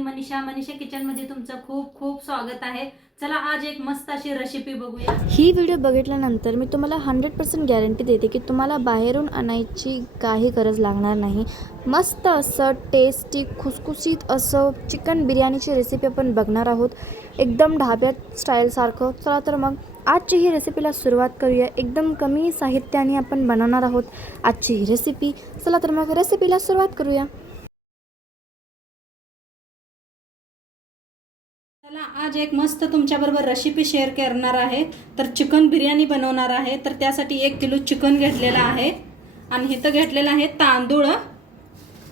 मी मनीषा किचनमध्ये तुमचं खूप खूप स्वागत आहे। चला आज एक मस्त अशी रेसिपी बघूया। ही व्हिडिओ बघितल्यानंतर मी तुम्हाला 100% गॅरंटी देते की तुम्हाला बाहेरून आणायची काही गरज लागणार नाही। मस्त असं टेस्टी खुसखुशीत असं चिकन बिर्याणीची रेसिपी आपण बघणार आहोत, एकदम ढाब्यात स्टाईलसारखं। चला तर मग आजची ही रेसिपीला सुरुवात करूया। एकदम कमी साहित्याने आपण बनवणार आहोत आजची ही रेसिपी। चला तर मग रेसिपीला सुरुवात करूया। चला आज एक मस्त तुमच्याबरोबर रेसिपी शेअर करणार आहे। तर चिकन बिर्याणी बनवणार आहे। तर त्यासाठी 1 किलो चिकन घेतलेला आहे आणि इथं घेतलेला आहे तांदूळ,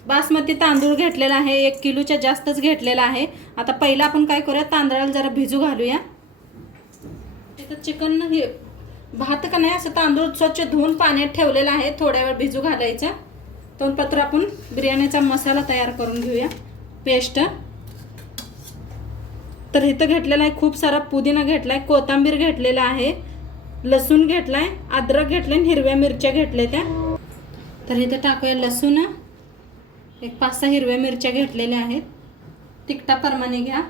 बासमती तांदूळ घेतलेला आहे, 1 किलोच्या जास्तच घेतलेला आहे। आता पहिला आपण काय करूया, तांदळाला जरा भिजू घालूया। इथं चिकन हे भात का नाही असं तांदूळ स्वच्छ धुवून पाण्यात ठेवलेला आहे, थोड्या वेळ भिजू घालायचा। तोपर्यंत आपण बिर्याणीचा मसाला तयार करून घेऊया। पेस्ट तर इथं घेतलेला आहे, खूप सारा पुदिना घेतलाय, कोथिंबीर घेतलेला आहे, लसूण घेतलाय, अद्रक घेतलाय, हिरव्या मिरच्या घेतल्या त्या। तर इथं टाकूया लसूण, एक 5-6 हिरव्या मिरच्या घेतलेल्या आहेत, तिखटाप्रमाणे घ्या।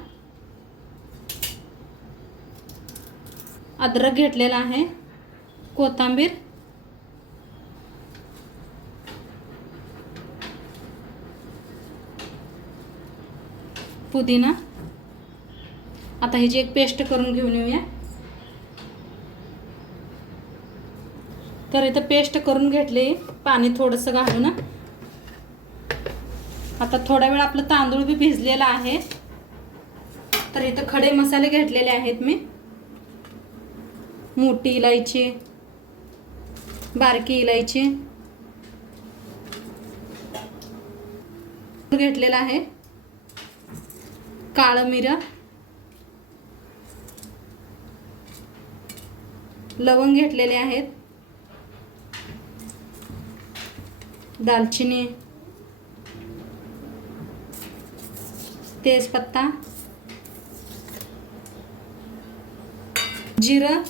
अद्रक घेतलेला आहे, कोथिंबीर, पुदिना। आता ह्याची एक पेस्ट करून घेऊन येऊया। तर इथं पेस्ट करून घेतली, पाणी थोडंसं घालून। आता थोडा वेळ आपलं तांदूळ बी भिजलेला आहे। तर इथं खडे मसाले घेतलेले आहेत मी, मोठी इलायची, बारकी इलायची घेतलेला आहे, काळं मिरं, लवंग घेतलेले आहेत, दालचिनी, तेजपत्ता, जिरं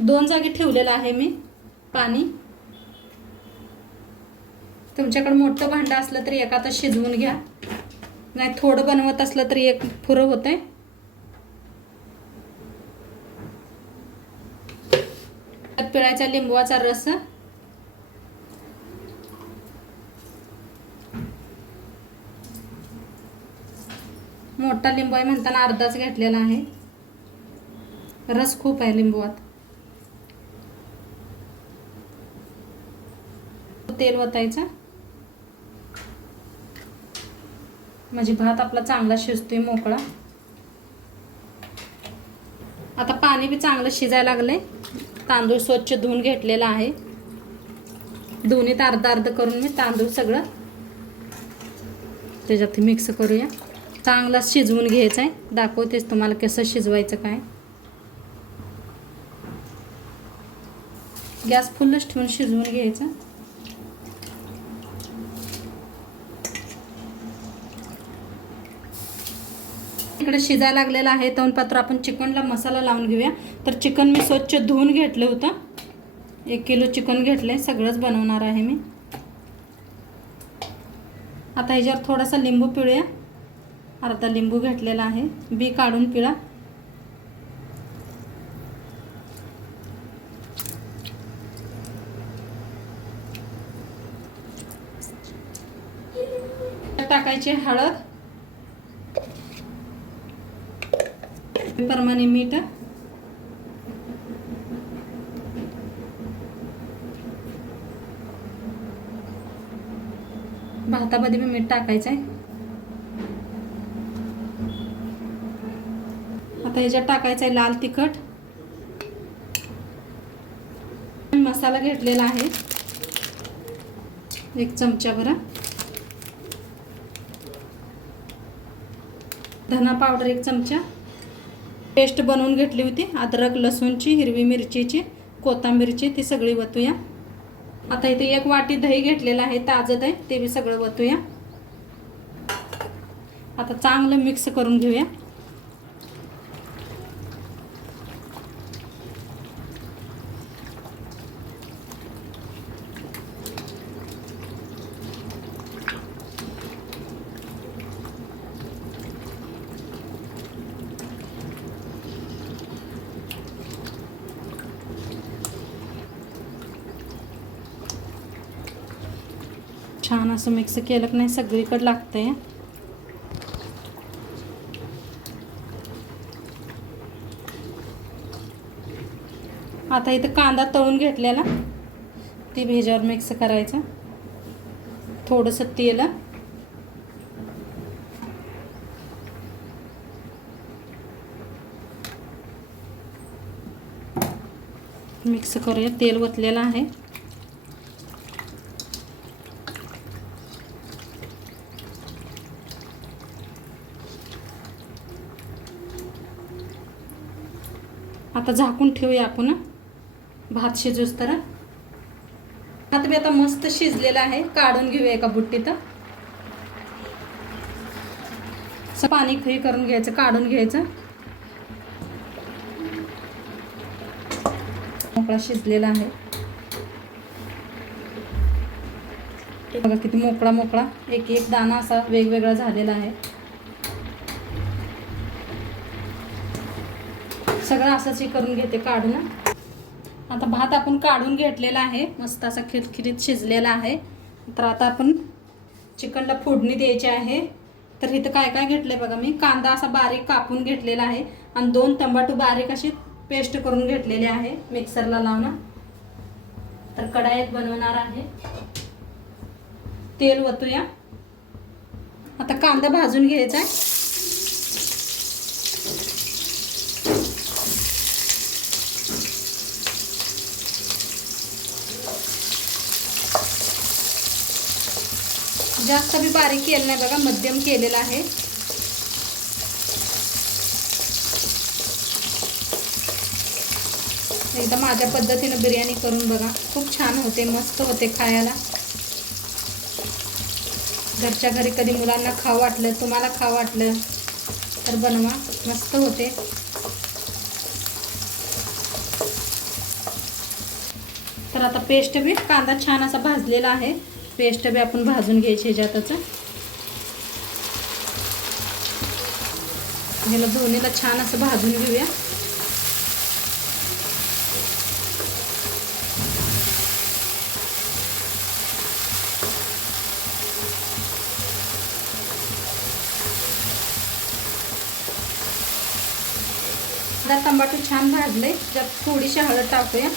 2 जागी ठेवलेलं आहे मी पाणी। तुमच्याकडे मोठं भांडं असलं तरी एकातच शिजवून घ्या, नाही थोडं बनवत असलं तरी एक पुरं होतंय। पिळायचा लिंबूचा रस, मोठा लिंबू आहे म्हणताना अर्धाच घेतलेला आहे, रस खूप आहे लिंबूत। तेल ओतायचं म्हणजे भात आपला चांगला शिजतोय मोकळा। आता पाणी बी चांगलं शिजायला लागले, तांदूळ स्वच्छ धुवून घेतलेला आहे, दोन्हीत अर्ध करून मी तांदूळ सगळं त्याच्यात मिक्स करूया। चांगला शिजवून घ्यायचं आहे, दाखवतेच तुम्हाला कसं शिजवायचं काय। गॅस फुलच ठेवून शिजवून घ्यायचं। इकडे शिजायला लागलेला आहे, तोपर्यंत आपण चिकनला मसाला लावून घेऊया। तर चिकन मी स्वच्छ धुवून घेतलं होतं, 1 किलो चिकन घेतलंय, सगळंच बनवणार आहे मी। आता ह्याच्यावर थोडासा लिंबू पिळूया, अर्धा लिंबू घेतलेला आहे, बी काढून पिळा। टाकायची हळद, प्रमाणे मीठ, भातामध्ये मी मीठ टाकायचं आहे। आता ह्याच्यात टाकायचं आहे लाल तिखट, मसाला घेतलेला आहे 1 चमचा भर, धना पावडर 1 चमचा, पेस्ट बनवून घेतली होती अद्रक लसूणची, हिरवी मिरचीची, कोथिंबीरची, ती सगळी वतूया। आता इथे 1 वाटी दही घेतलेला आहे, ताजं दही, ते बी सगळं वतूया। आता चांगलं मिक्स करून घेऊया। छान असं मिक्स केलं की नाही सगळीकडे लागतंय. आता इथं कांदा तळून घेतलेला ती ह्याच्यावर मिक्स करायचं. थोडंसं तेल, मिक्स करूया. तेल ओतलेलं आहे. आता झाकून ठेवूया आपण भात शिजूस तर. भात बी आता मस्त शिजलेला आहे. काढून घेऊया एका बुट्टीत. पाणी खई करून घ्यायचं, काढून घ्यायचं. मोकळा शिजलेला आहे. बघा किती मोकळा मोकळा, एक एक दाणा असा वेगवेगळा झालेला आहे. सगळं असंच हे करून घेते काढून. आता भात आपण काढून घेतलेला आहे. मस्त असा खिरखिरीत शिजलेला आहे. तर आता आपण चिकनला फोडणी द्यायची आहे. तर इथं काय काय घेतलंय बघा. मी कांदा असा बारीक कापून घेतलेला आहे आणि 2 टमाटो बारीक अशी पेस्ट करून घेतलेली आहे मिक्सरला लावून. तर कढाईत बनवणार आहे. तेल ओतूया. आता कांदा भाजून घ्यायचा आहे. जास्त बी बारीक केलं नाही बघा, मध्यम केलेला आहे. एकदा माझ्या पद्धतीने बिर्याणी करून बघा, खूप छान होते, मस्त होते खायला. घरच्या घरी कधी मुलांना खाऊ वाटलं, तुम्हाला खाऊ वाटलं तर बनवा, मस्त होते. तर आता पेस्ट बी कांदा छान असा भाजलेला आहे. पेस्ट बी आपण भाजून घ्यायची ह्याच्यातच. ह्याला दोन्हीला छान असं भाजून घेऊया. आता टमाटर छान भाजले, त्यात थोडीशी हळद टाकूया.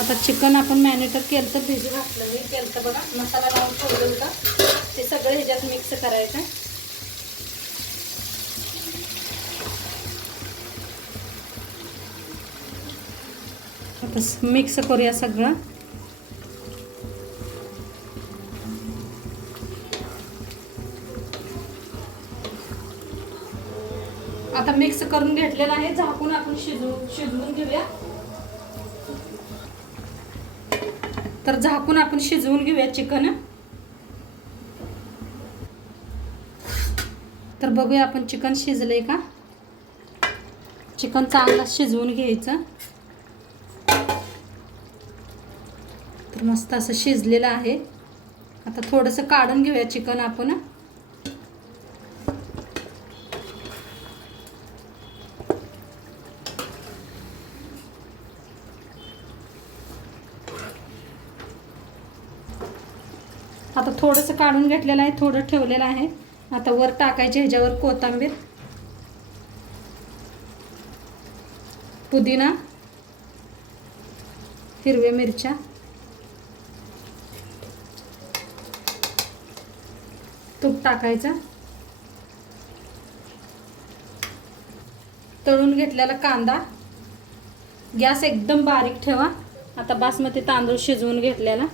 आता चिकन आपण मॅरिनेट केलं तर भिजू घातलं, मी केलं तर बघा, मसाला लावून ठेवलं होतं, ते सगळं ह्याच्यात मिक्स करायचं. आता मिक्स करूया सगळं. आता मिक्स करून घेतलेलं आहे. झाकून आपण शिजवून घेऊया. तर झाकून आपण शिजवून घेऊया चिकन. तर बघूया आपण चिकन शिजलंय का. चिकन चांगलं शिजवून घ्यायचं. तर मस्त असं शिजलेलं आहे. आता थोडंसं काढून घेऊया चिकन आपण. आता थोडंसं काढून घेतलेलं आहे, थोडं ठेवलेलं आहे. आता वर टाकायचे ह्याच्यावर कोथिंबीर, पुदिना, हिरव्या मिरच्या, तूप टाकायचं. तळून घेतलेला कांदा. गॅस एकदम बारीक ठेवा. आता बासमती तांदूळ शिजवून घेतलेला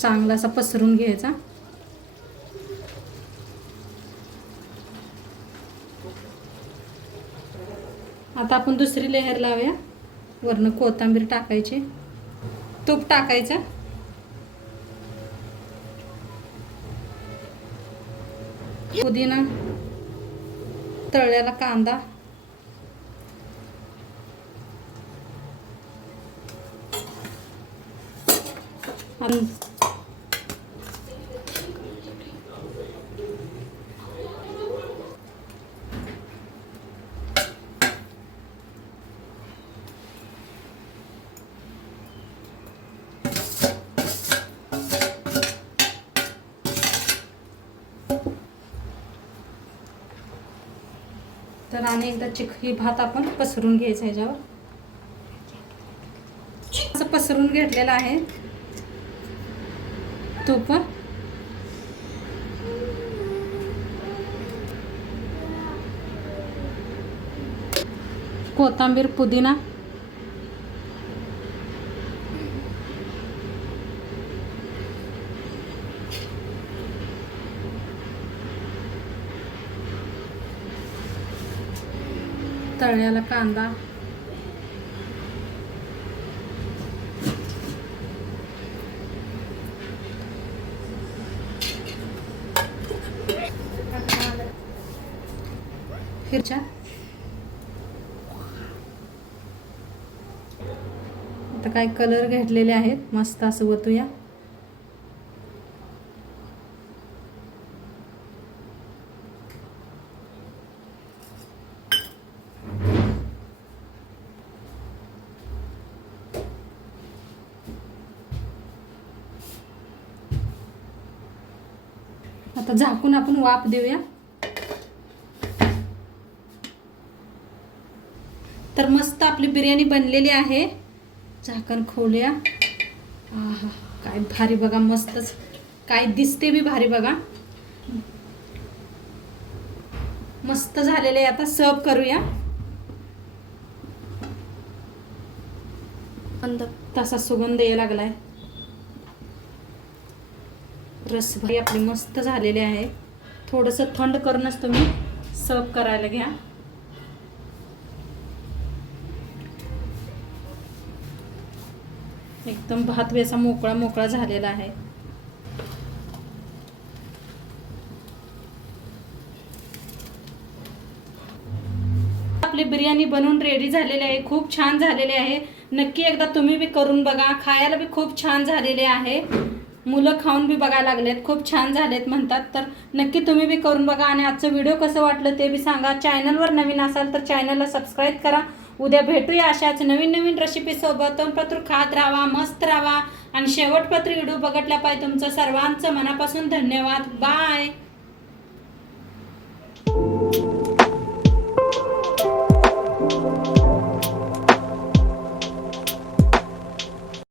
चांगला असा पसरून घ्यायचा. आता आपण दुसरी लेयर लावूया. वरनं कोथिंबीर टाकायची, तूप टाकायचं, पुदिना, तळलेला कांदा, आणि तर आणि एकदा ही भात आपण पसरून घ्यायचं ह्याच्यावर. असं पसरून घेतलेलं आहे तूप. कोथिंबीर, पुदिना, तळलेला कांदा, मिरच्या, आता काय कलर घेतलेले आहेत मस्त असं वतूया. आता झाकून आपण वाफ देऊया. तर मस्त आपली बिर्याणी बनलेली आहे. झाकण खोलूया. आहा, काय भारी बघा, मस्तच काय दिसते बी भारी बघा. मस्त झालेले. आता सर्व करूया. तसा सुगंध यायला लागलाय. रस भारी आपले मस्त झालेले आहे. थोडंसं थंड करूनच तुम्ही सर्व करायला घ्या. एकदम भात वेसा मोकळा मोकळा झालेला आहे. आपली बिर्याणी बनवून रेडी झालेली आहे. खूप छान झालेली आहे. नक्की एकदा तुम्ही बी करून बघा. खायला बी खूप छान झालेले आहे. मुलं खाऊन बी बघायला लागलेत, खूप छान झालेत म्हणतात. तर नक्की तुम्ही बी करून बघा. आणि आजचं व्हिडिओ कसं वाटलं ते बी सांगा. चॅनलवर नवीन असाल तर चॅनलला सबस्क्राईब करा. उद्या भेटूया अशाच नवीन नवीन रेसिपी सोबत. तोपर्यंत खात राहा, मस्त राहा आणि शेवटपर्यंत व्हिडिओ बघितल्या पाहिजे. तुमचं सर्वांचं मनापासून धन्यवाद. बाय.